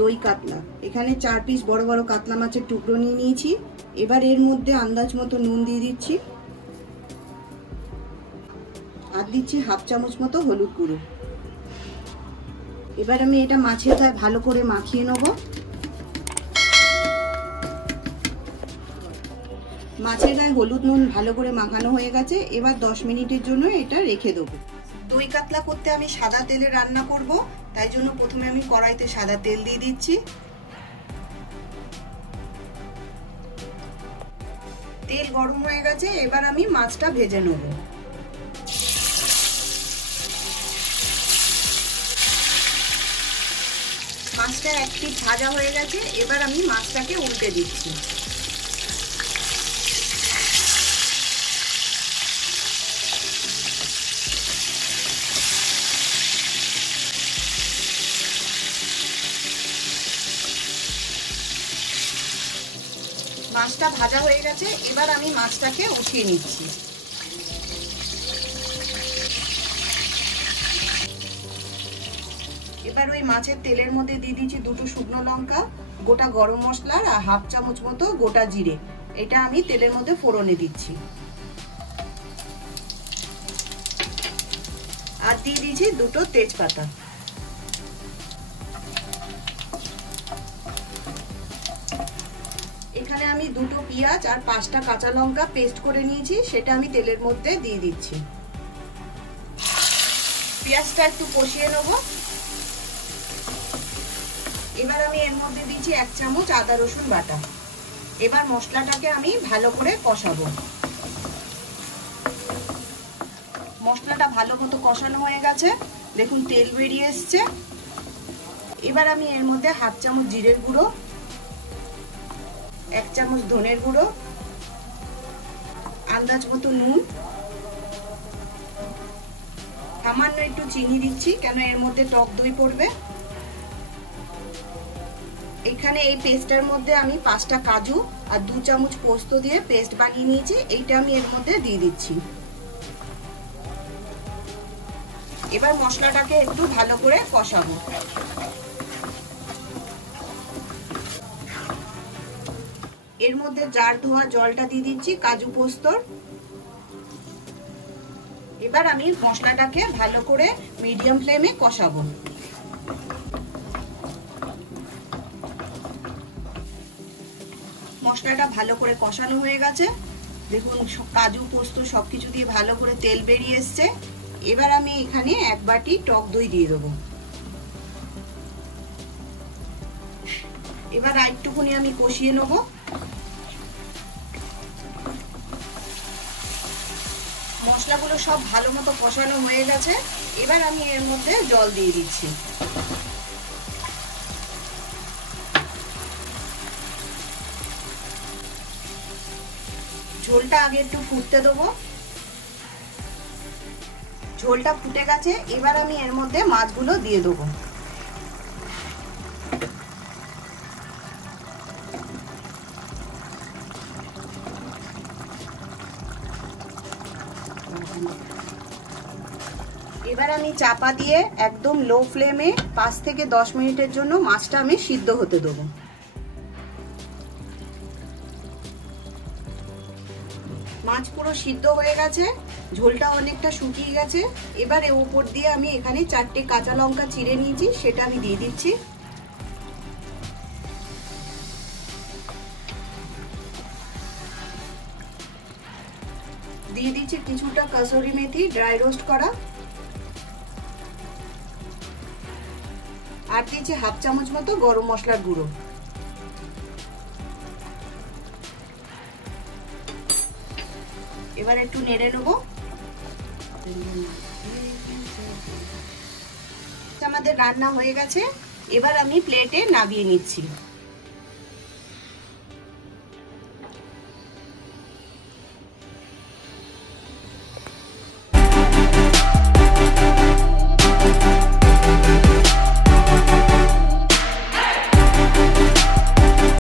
দই কাতলা। এখানে 4 পিস বড় বড় কাতলা মাছের টুকরো নিয়ে নিয়েছি। এবার এর মধ্যে আন্দাজ মতো নুন দিয়ে দিচ্ছি, আর দিচ্ছি হাফ চামচ মতো হলুদ গুঁড়ো। এবার আমি এটা মাছের গায়ে ভালো করে মাখিয়ে নেব। মাছের গায়ে হলুদ নুন ভালো করে মাখানো হয়ে গেছে। এবার 10 মিনিটের জন্য এটা রেখে দেবো। দই কাতলা করতে আমি সাদা তেলে রান্না করব, তাই জন্য প্রথমে আমি কড়াইতে সাদা তেল দিয়ে দিচ্ছি। তেল গরম হয়ে গেছে, এবার আমি মাছটা ভেজে নেব। মাছটা এক পিঠ ভাজা হয়ে গেছে, এবার আমি মাছটাকে উল্টে দিচ্ছি। মাছটা ভাজা হয়ে গেছে, এবার আমি মাছটাকে উঠিয়ে নিচ্ছি। এবার ওই মাছের তেলের মধ্যে দিয়ে দিচ্ছি 2টো শুকনো লঙ্কা, গোটা গরম মশলা আর হাফ চামচ মতো গোটা জিরে। এটা আমি তেলের মধ্যে ফোড়নে দিচ্ছি। আর দিয়ে দিচ্ছি 2টো তেজপাতা। এখানে আমি 2টো পেঁয়াজ আর 5টা কাঁচা লঙ্কা পেস্ট করে নিয়েছি, সেটা আমি তেলের মধ্যে দিয়ে দিচ্ছি। পেঁয়াজটা একটু কষিয়ে নেব। এবার আমি এর মধ্যে দিচ্ছি 1 চামচ আদা রসুন বাটা। এবার মশলাটাকে আমি ভালো করে কষাবো। মশলাটা ভালো মতো কষানো হয়ে গেছে, দেখুন তেল বেরিয়ে এসছে। এবার আমি এর মধ্যে হাফ চামচ জিরের গুঁড়ো, 1 চামচ ধনের গুঁড়ো, আন্দাজ মতো নুন, সামান্য একটু চিনি দিচ্ছি, কেন এর মধ্যে টক দই পড়বে। এখানে এই পেস্টের মধ্যে আমি 5টা কাজু আর 2 চামচ পোস্ত দিয়ে পেস্ট বানিয়ে নিয়েছি, এইটা আমি এর মধ্যে দিয়ে দিচ্ছি। এবার মশলাটাকে একটু ভালো করে কষাবো। এর মধ্যে জার ধোয়া জলটা দিয়ে দিচ্ছি কাজু পোস্তর। এবার আমি মশলাটাকে ভালো করে মিডিয়াম ফ্লেমে কষাবো। মশলাটা ভালো করে কষানো হয়ে গেছে, দেখুন কাজু পোস্ত সবকিছু দিয়ে ভালো করে তেল বেরিয়ে এসছে। এবার আমি এখানে 1 বাটি টক দই দিয়ে দেবো। এবার আরেকটুখানি আমি কষিয়ে নেব। মশলাগুলো সব ভালো মতো কষানো হয়ে গেছে, এবার আমি এর মধ্যে জল দিয়ে দিচ্ছি। ঝোলটা আগে একটু ফুটতে দেবো। ঝোলটা ফুটে গেছে, এবার আমি এর মধ্যে মাছগুলো দিয়ে দেবো। এবার আমি চাপা দিয়ে একদম লো ফ্লেমে 5 থেকে 10 মিনিটের জন্য মাছটা আমি সিদ্ধ হতে দেবো। মাছ পুরো সিদ্ধ হয়ে গেছে, ঝোলটা অনেকটা শুকিয়ে গেছে। এবার এর উপর দিয়ে আমি এখানে 4টে কাঁচা লঙ্কা চিড়ে নিয়েছি, সেটা আমি দিয়ে দিচ্ছি। দিয়ে দিচ্ছি কিছুটা কসুরি মেথি ড্রাই রোস্ট করা, আর দিচ্ছি হাফ চামচ মতো গরম মশলার গুঁড়ো। এবার একটু নেড়ে নেব। আমাদের রান্না হয়ে গেছে, এবার আমি প্লেটে নামিয়ে নিচ্ছি।